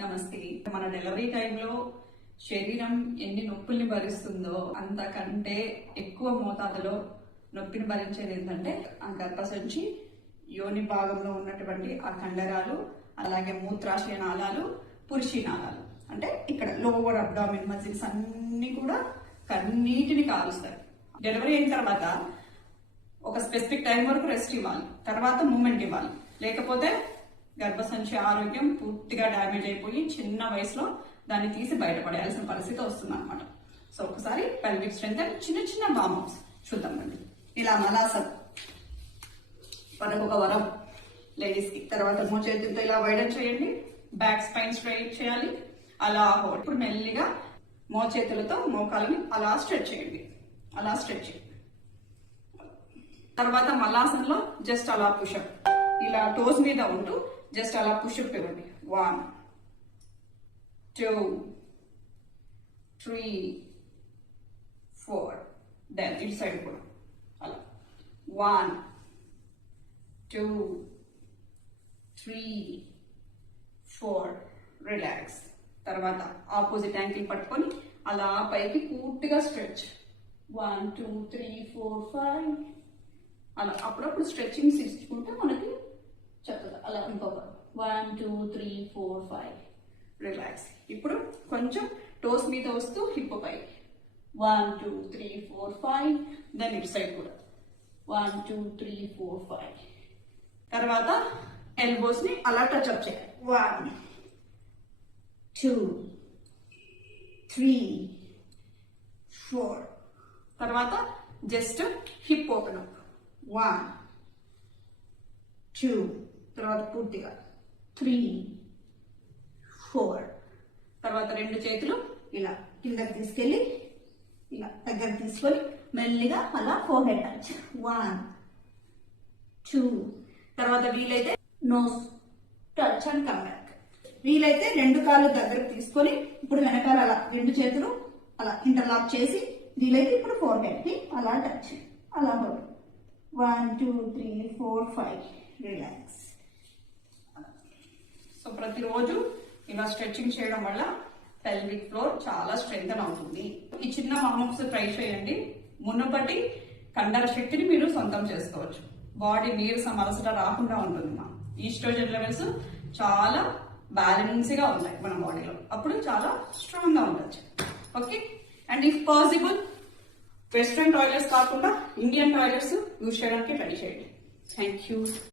నమస్తే. మన డెలివరీ టైంలో శరీరం ఎన్ని నొప్పుల్ని భరిస్తుందో అంతకంటే ఎక్కువ మోతాదులో నొప్పిని భరించేది ఏంటంటే ఆ గర్భసంచి యోని భాగంలో ఉన్నటువంటి ఆ కండరాలు, అలాగే మూత్రాశయ నాళాలు, పురుషి నాళాలు. అంటే ఇక్కడ లోవర్ అబ్డామిన్ మజిల్స్ అన్ని కూడా కన్నీటిని కాలుస్తాయి. డెలివరీ అయిన తర్వాత ఒక స్పెసిఫిక్ టైం వరకు రెస్ట్ ఇవ్వాలి, తర్వాత మూమెంట్ ఇవ్వాలి. లేకపోతే గర్భసంచి ఆరోగ్యం పూర్తిగా డ్యామేజ్ అయిపోయి చిన్న వయసులో దాన్ని తీసి బయటపడేయాల్సిన పరిస్థితి వస్తుంది అనమాట. సో ఒకసారి పెల్విక్ స్ట్రెంత్ చిన్న చిన్న వార్మప్స్ చూద్దామండి. ఇలా మలాసన్ మనకు ఒక వరం లేడీస్ కి. తర్వాత మోచేతితో ఇలా వైడన్ చేయండి, బ్యాక్ స్పైన్ స్ట్రైట్ చేయాలి. అలా ఇప్పుడు మెల్లిగా మోచేతులతో మోకాలని అలా స్ట్రెచ్ చేయండి, అలా స్ట్రెచ్ చేయండి. తర్వాత మలాసన్లో జస్ట్ అలా పుషప్, ఇలా టోస్ మీద ఉంటూ జస్ట్ అలా పుషప్ ఇవ్వండి. 1 2 3 4 దెన్ ఇటు సైడ్ కూడా అలా 1 2 3 4 రిలాక్స్. తర్వాత ఆపోజిట్ యాంకిల్ పట్టుకొని అలా పైకి పూర్తిగా స్ట్రెచ్. 1 2 3 4 5 అలా అప్పుడప్పుడు స్ట్రెచ్చింగ్స్ ఇచ్చుకుంటే మనకి చక్కగా అలా ఇంకొక 1 2 3 4 5 రిలాక్స్. ఇప్పుడు కొంచెం టోస్ మీద వస్తూ హిప్ పైకి 1 2 3 4 5 దెన్ ఇటు సైడ్ కూడా 1 2 3 4 5. తర్వాత ఎల్బోస్ ని అలా టచ్ అప్ చేయాలి. 1 2 3 4. తర్వాత జస్ట్ హిప్ ఓపెన్ అప్ 1 2. తర్వాత పూర్తిగా 3 4. తర్వాత రెండు చేతులు ఇలా కిందకి తీసుకెళ్ళి ఇలా దగ్గర తీసుకొని మెల్లిగా అలా ఫోర్ హెడ్ టచ్ 1 2. తర్వాత వీలైతే nose touch and come back. వీలైతే రెండు కాళ్ళు దగ్గరకు తీసుకొని ఇప్పుడు వెనకాల అలా రెండు చేతులు అలా ఇంటర్లాక్ చేసి వీలైతే ఇప్పుడు ఫోర్ హెడ్ కి అలా టచ్, అలా 1 2 3 4 5 రిలాక్స్. సో ప్రతిరోజు ఇలా స్ట్రెచ్చింగ్ చేయడం వల్ల పెల్విక్ ఫ్లోర్ చాలా స్ట్రెంగ్తన్ అవుతుంది. ఈ చిన్న వార్మప్స్ ట్రై చేయండి. మునుపటి కండర శక్తిని మీరు సొంతం చేసుకోవచ్చు. బాడీ నీరసం అలసట రాకుండా ఉంటుంది. మా ఈస్ట్రోజన్ లెవెల్స్ చాలా బ్యాలెన్స్ గా ఉంటాయి మన బాడీలో, అప్పుడు చాలా స్ట్రాంగ్ గా ఉండొచ్చు. Okay, and if possible western toilets కాకుండా ఇండియన్ టాయిలెట్స్ యూజ్ చేయడానికి ట్రై చేయండి. Thank you.